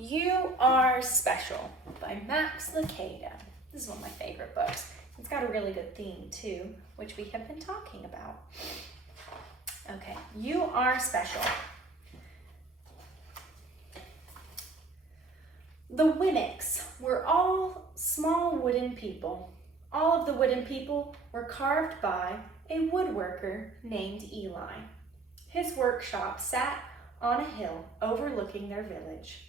You Are Special by Max Lucado. This is one of my favorite books. It's got a really good theme too, which we have been talking about. Okay, you are special. The Wimmicks were all small wooden people. All of the wooden people were carved by a woodworker named Eli. His workshop sat on a hill overlooking their village.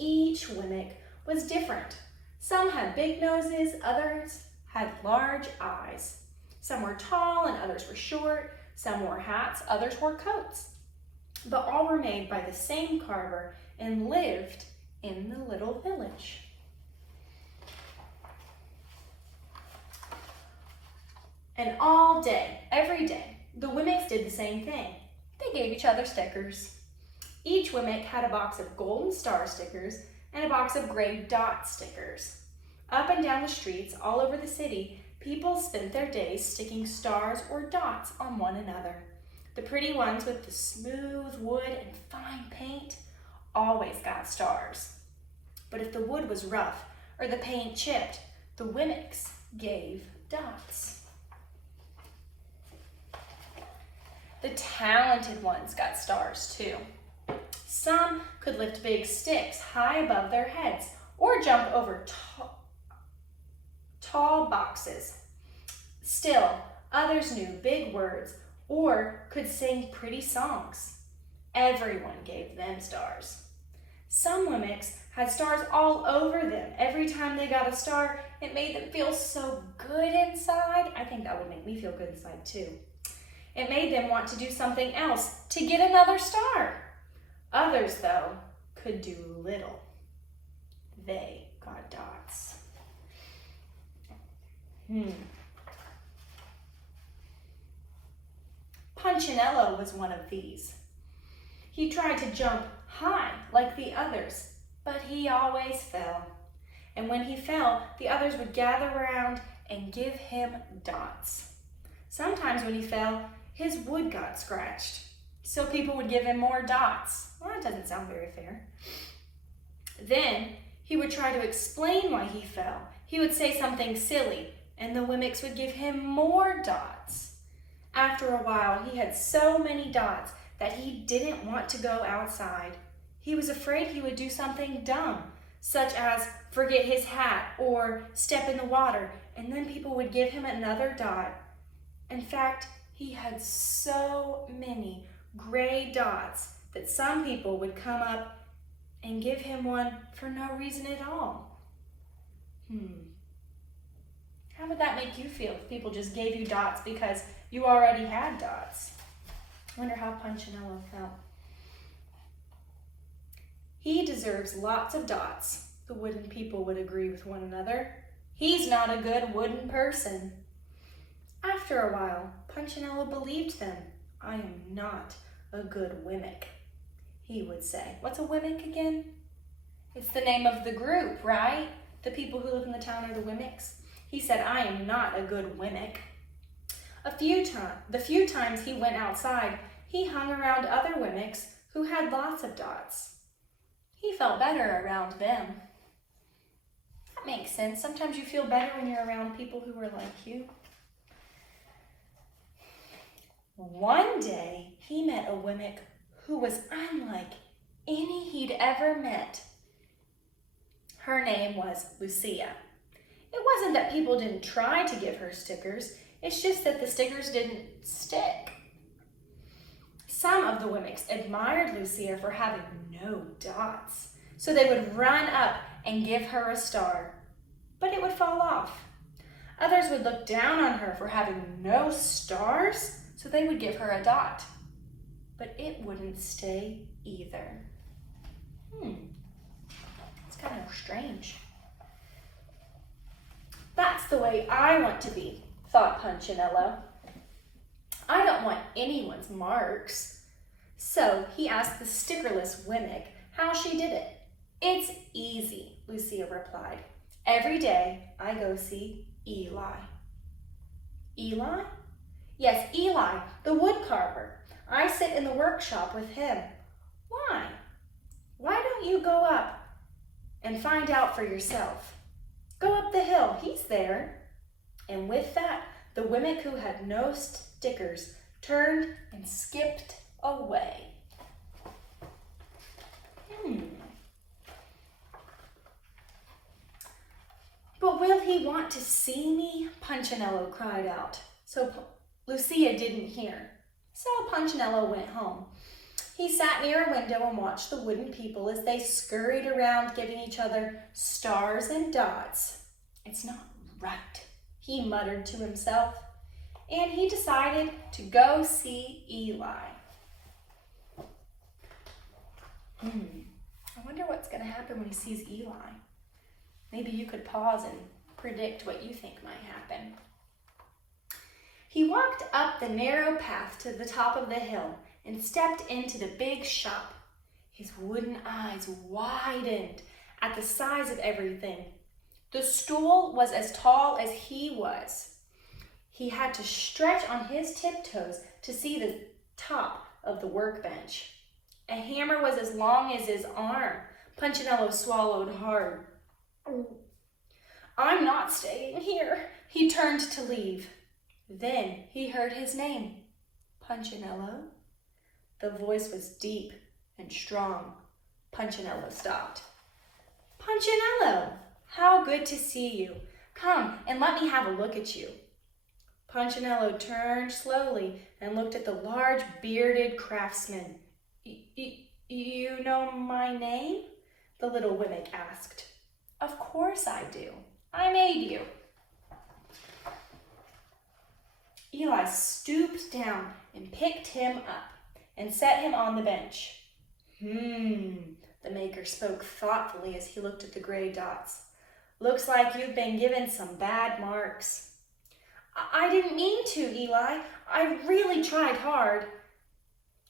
Each Wimmick was different. Some had big noses, others had large eyes. Some were tall and others were short. Some wore hats, others wore coats. But all were made by the same carver and lived in the little village. And all day, every day, the Wimmicks did the same thing. They gave each other stickers. Each Wimmick had a box of golden star stickers and a box of gray dot stickers. Up and down the streets all over the city, people spent their days sticking stars or dots on one another. The pretty ones with the smooth wood and fine paint always got stars. But if the wood was rough or the paint chipped, the Wimmicks gave dots. The talented ones got stars too. Some could lift big sticks high above their heads or jump over tall boxes. Still, others knew big words or could sing pretty songs. Everyone gave them stars. Some Wimmicks had stars all over them. Every time they got a star, it made them feel so good inside. I think that would make me feel good inside too. It made them want to do something else to get another star. Others, though, could do little. They got dots. Punchinello was one of these. He tried to jump high like the others, but he always fell. And when he fell, the others would gather around and give him dots. Sometimes when he fell, his wood got scratched, so people would give him more dots. Well, that doesn't sound very fair. Then he would try to explain why he fell. He would say something silly, and the Wimmicks would give him more dots. After a while, he had so many dots that he didn't want to go outside. He was afraid he would do something dumb, such as forget his hat or step in the water, and then people would give him another dot. In fact, he had so many gray dots that some people would come up and give him one for no reason at all. How would that make you feel if people just gave you dots because you already had dots? I wonder how Punchinello felt. He deserves lots of dots, the wooden people would agree with one another. He's not a good wooden person. After a while, Punchinello believed them. I am not a good Wimmick, he would say. What's a Wimmick again? It's the name of the group, right? The people who live in the town are the Wimmicks. He said, I am not a good Wimmick. The few times he went outside, he hung around other Wimmicks who had lots of dots. He felt better around them. That makes sense. Sometimes you feel better when you're around people who are like you. One day, he met a Wimmick who was unlike any he'd ever met. Her name was Lucia. It wasn't that people didn't try to give her stickers, it's just that the stickers didn't stick. Some of the Wimmicks admired Lucia for having no dots, so they would run up and give her a star, but it would fall off. Others would look down on her for having no stars, so they would give her a dot, but it wouldn't stay either. It's kind of strange. That's the way I want to be, thought Punchinello. I don't want anyone's marks. So he asked the stickerless Wimmick how she did it. It's easy, Lucia replied. Every day I go see Eli. Eli? Yes, Eli, the wood carver. I sit in the workshop with him. Why? Why don't you go up and find out for yourself? Go up the hill, he's there. And with that, the Wemmick who had no stickers turned and skipped away. But will he want to see me? Punchinello cried out. So Lucia didn't hear. So Punchinello went home. He sat near a window and watched the wooden people as they scurried around giving each other stars and dots. It's not right, he muttered to himself, and he decided to go see Eli. I wonder what's going to happen when he sees Eli. Maybe you could pause and predict what you think might happen. He walked up the narrow path to the top of the hill and stepped into the big shop. His wooden eyes widened at the size of everything. The stool was as tall as he was. He had to stretch on his tiptoes to see the top of the workbench. A hammer was as long as his arm. Punchinello swallowed hard. I'm not staying here. He turned to leave. Then he heard his name. Punchinello. The voice was deep and strong. Punchinello stopped. Punchinello, how good to see you. Come and let me have a look at you. Punchinello turned slowly and looked at the large bearded craftsman. You know my name? The little Wemmick asked. Of course I do. I made you. Eli stooped down and picked him up and set him on the bench. The maker spoke thoughtfully as he looked at the gray dots. Looks like you've been given some bad marks. I didn't mean to, Eli. I really tried hard.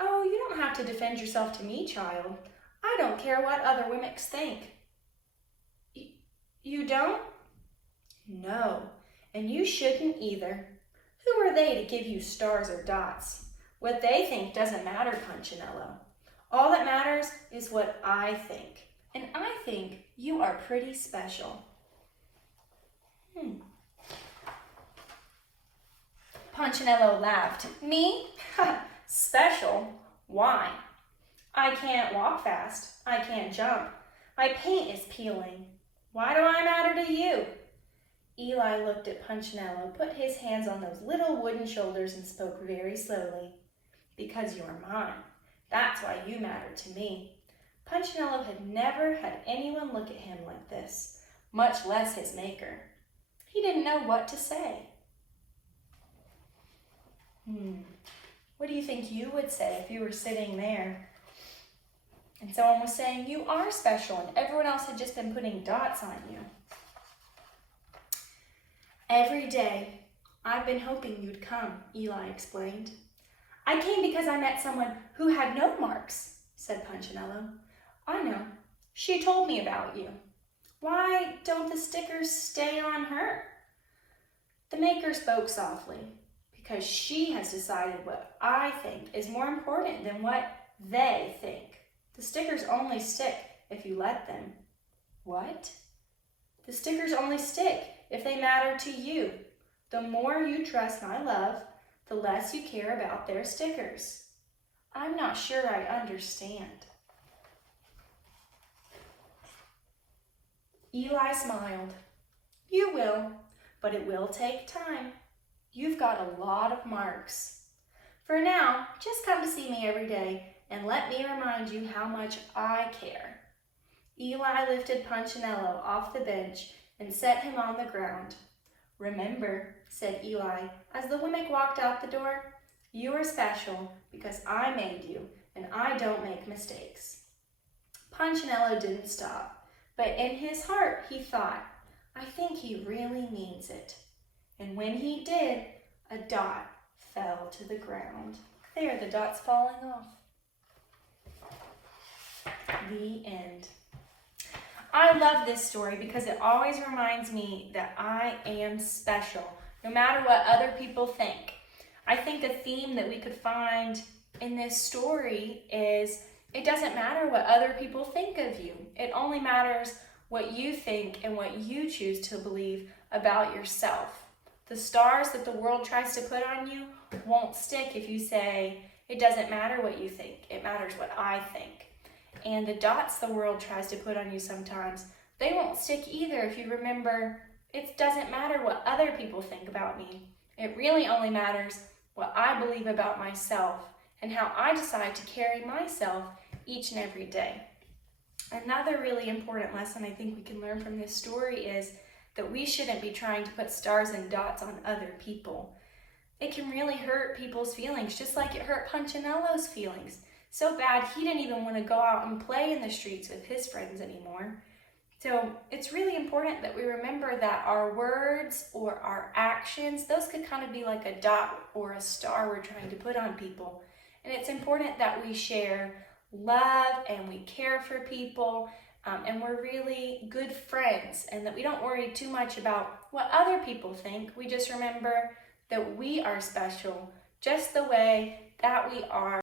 Oh, you don't have to defend yourself to me, child. I don't care what other Wemmicks think. You don't? No, and you shouldn't either. Who are they to give you stars or dots? What they think doesn't matter, Punchinello. All that matters is what I think. And I think you are pretty special. Punchinello laughed. Me? Special? Why? I can't walk fast. I can't jump. My paint is peeling. Why do I matter to you? Eli looked at Punchinello, put his hands on those little wooden shoulders and spoke very slowly. Because you're mine. That's why you matter to me. Punchinello had never had anyone look at him like this, much less his maker. He didn't know what to say. What do you think you would say if you were sitting there and someone was saying you are special and everyone else had just been putting dots on you? Every day, I've been hoping you'd come, Eli explained. I came because I met someone who had no marks, said Punchinello. I know. She told me about you. Why don't the stickers stay on her? The maker spoke softly, because she has decided what I think is more important than what they think. The stickers only stick if you let them. What? The stickers only stick if they matter to you. The more you trust my love, the less you care about their stickers. I'm not sure I understand. Eli smiled. You will, but it will take time. You've got a lot of marks. For now, just come to see me every day and let me remind you how much I care. Eli lifted Punchinello off the bench and set him on the ground. Remember, said Eli, as the Wemmick walked out the door, you are special because I made you and I don't make mistakes. Punchinello didn't stop, but in his heart he thought, I think he really means it. And when he did, a dot fell to the ground. There, the dot's falling off. The end. I love this story because it always reminds me that I am special, no matter what other people think. I think a theme that we could find in this story is It doesn't matter what other people think of you. It only matters what you think and what you choose to believe about yourself. The stars that the world tries to put on you won't stick if you say, it doesn't matter what you think, it matters what I think. And the dots the world tries to put on you sometimes, they won't stick either if you remember, it doesn't matter what other people think about me. It really only matters what I believe about myself and how I decide to carry myself each and every day. Another really important lesson I think we can learn from this story is that we shouldn't be trying to put stars and dots on other people. It can really hurt people's feelings, just like it hurt Punchinello's feelings. So bad he didn't even want to go out and play in the streets with his friends anymore. So it's really important that we remember that our words or our actions, those could kind of be like a dot or a star we're trying to put on people. And it's important that we share love and we care for people and we're really good friends, and that we don't worry too much about what other people think. We just remember that we are special just the way that we are.